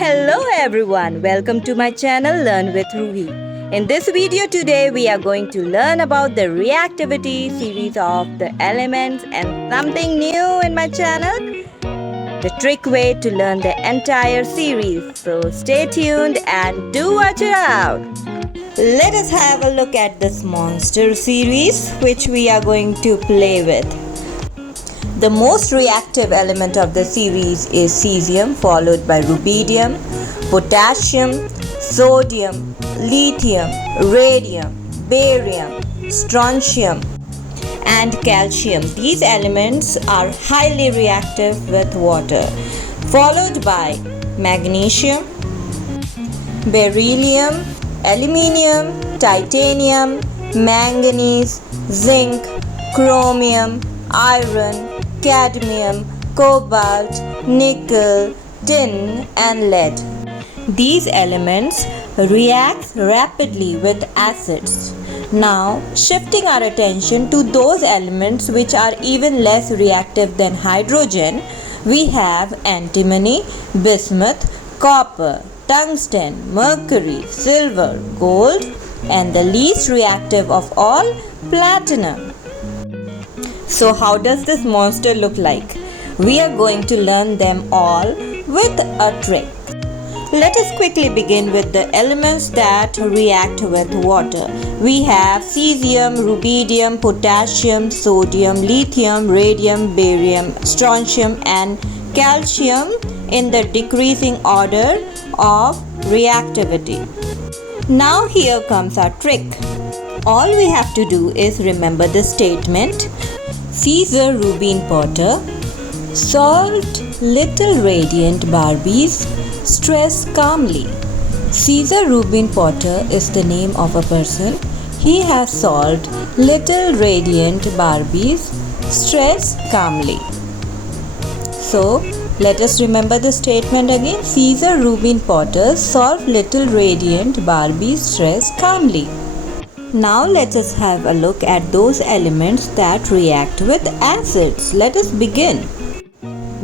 Hello everyone, welcome to my channel Learn with Ruhi. In this video today we are going to learn about the reactivity series of the elements and something new in my channel, the trick way to learn the entire series. So stay tuned and do watch it out. Let us have a look at this monster series which we are going to play with. The most reactive element of the series is cesium, followed by rubidium, potassium, sodium, lithium, radium, barium, strontium, and calcium. These elements are highly reactive with water, followed by magnesium, beryllium, aluminium, titanium, manganese, zinc, chromium, iron, cadmium, cobalt, nickel, tin, and lead. These elements react rapidly with acids. Now, shifting our attention to those elements which are even less reactive than hydrogen, we have antimony, bismuth, copper, tungsten, mercury, silver, gold, and the least reactive of all, platinum. So how does this monster look like? We are going to learn them all with a trick. Let us quickly begin with the elements that react with water. We have cesium, rubidium, potassium, sodium, lithium, radium, barium, strontium, and calcium in the decreasing order of reactivity. Now here comes our trick. All we have to do is remember the statement. Caesar Rubin Potter solved little radiant Barbies stress calmly. Caesar Rubin Potter is the name of a person. He has solved little radiant Barbies stress calmly. So let us remember the statement again. Caesar Rubin Potter solved little radiant Barbies stress calmly. Now let us have a look at those elements that react with acids. Let us begin.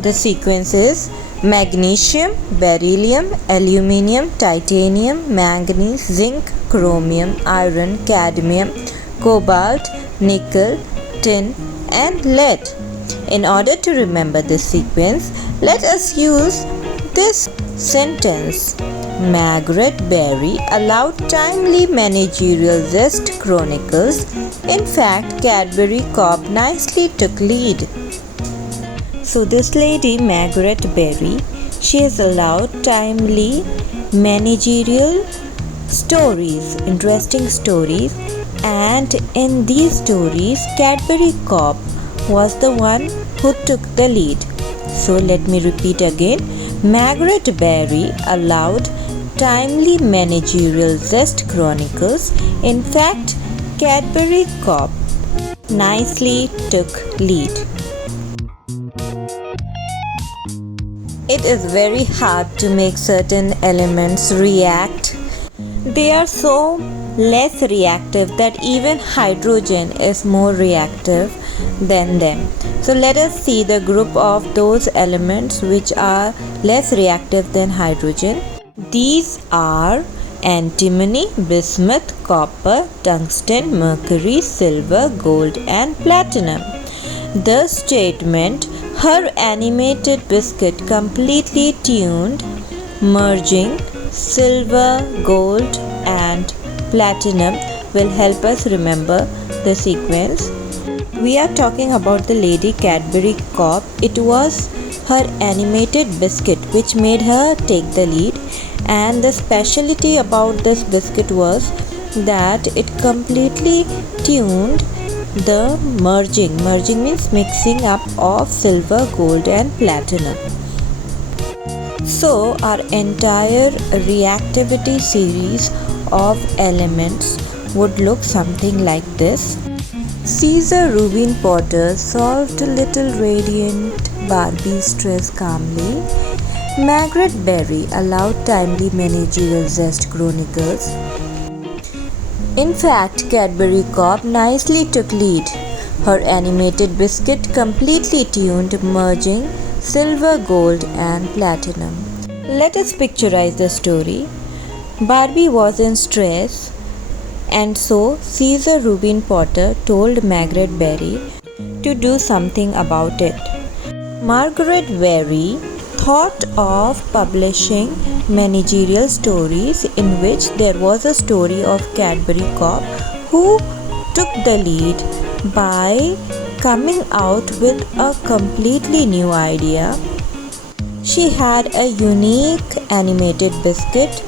The sequence is magnesium, beryllium, aluminium, titanium, manganese, zinc, chromium, iron, cadmium, cobalt, nickel, tin, and lead. In order to remember this sequence, let us use this sentence. Margaret Berry allowed timely managerial zest chronicles. In fact, Cadbury Cobb nicely took lead. So this lady, Margaret Berry, she has allowed timely managerial stories, interesting stories, and in these stories, Cadbury Cobb was the one who took the lead. So let me repeat again. Margaret Berry allowed timely managerial zest chronicles. In fact, Cadbury Cobb nicely took lead. It is very hard to make certain elements react. They are so less reactive that even hydrogen is more reactive than them. So let us see the group of those elements which are less reactive than hydrogen. These are antimony, bismuth, copper, tungsten, mercury, silver, gold, and platinum. The statement, her animated biscuit completely tuned, merging silver, gold, and platinum will help us remember the sequence. We are talking about the lady Cadbury Cobb. It was her animated biscuit which made her take the lead, and the specialty about this biscuit was that it completely tuned the merging means mixing up of silver, gold, and platinum. So our entire reactivity series of elements would look something like this. Caesar Rubin Potter solved little radiant Barbie stress calmly. Margaret Berry allowed timely managerial zest chronicles. In fact, Cadbury Cobb nicely took lead. Her animated biscuit completely tuned, merging silver, gold, and platinum. Let us picturize the story. Barbie was in stress, and so Caesar Rubin Potter told Margaret Berry to do something about it. Margaret Berry thought of publishing managerial stories in which there was a story of Cadbury Cop who took the lead by coming out with a completely new idea. She had a unique animated biscuit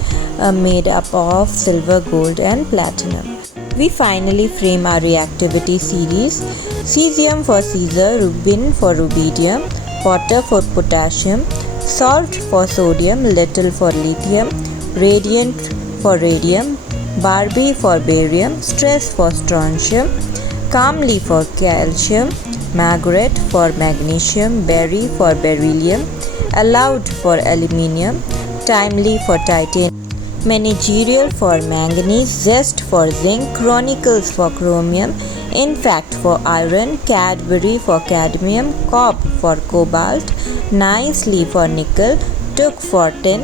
made up of silver, gold, and platinum. We finally frame our reactivity series: cesium for Caesar, rubin for rubidium, Potter for potassium, salt for sodium, little for lithium, radiant for radium, Barbie for barium, stress for strontium, calmly for calcium, Margaret for magnesium, Berry for beryllium, allowed for aluminium, timely for titanium, managerial for manganese, zest for zinc, chronicles for chromium, in fact for iron, Cadbury for cadmium, cop for cobalt, nicely for nickel, took for tin,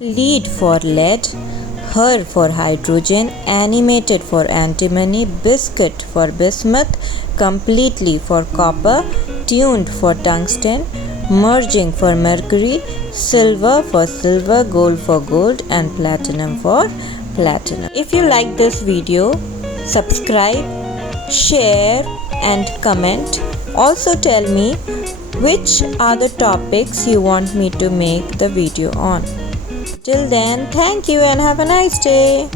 lead for lead, her for hydrogen, animated for antimony, biscuit for bismuth, completely for copper, tuned for tungsten, merging for mercury, silver for silver, gold for gold, and platinum for platinum. If you like this video, subscribe, share, and comment. Also tell me which are the topics you want me to make the video on. Till then, thank you and have a nice day.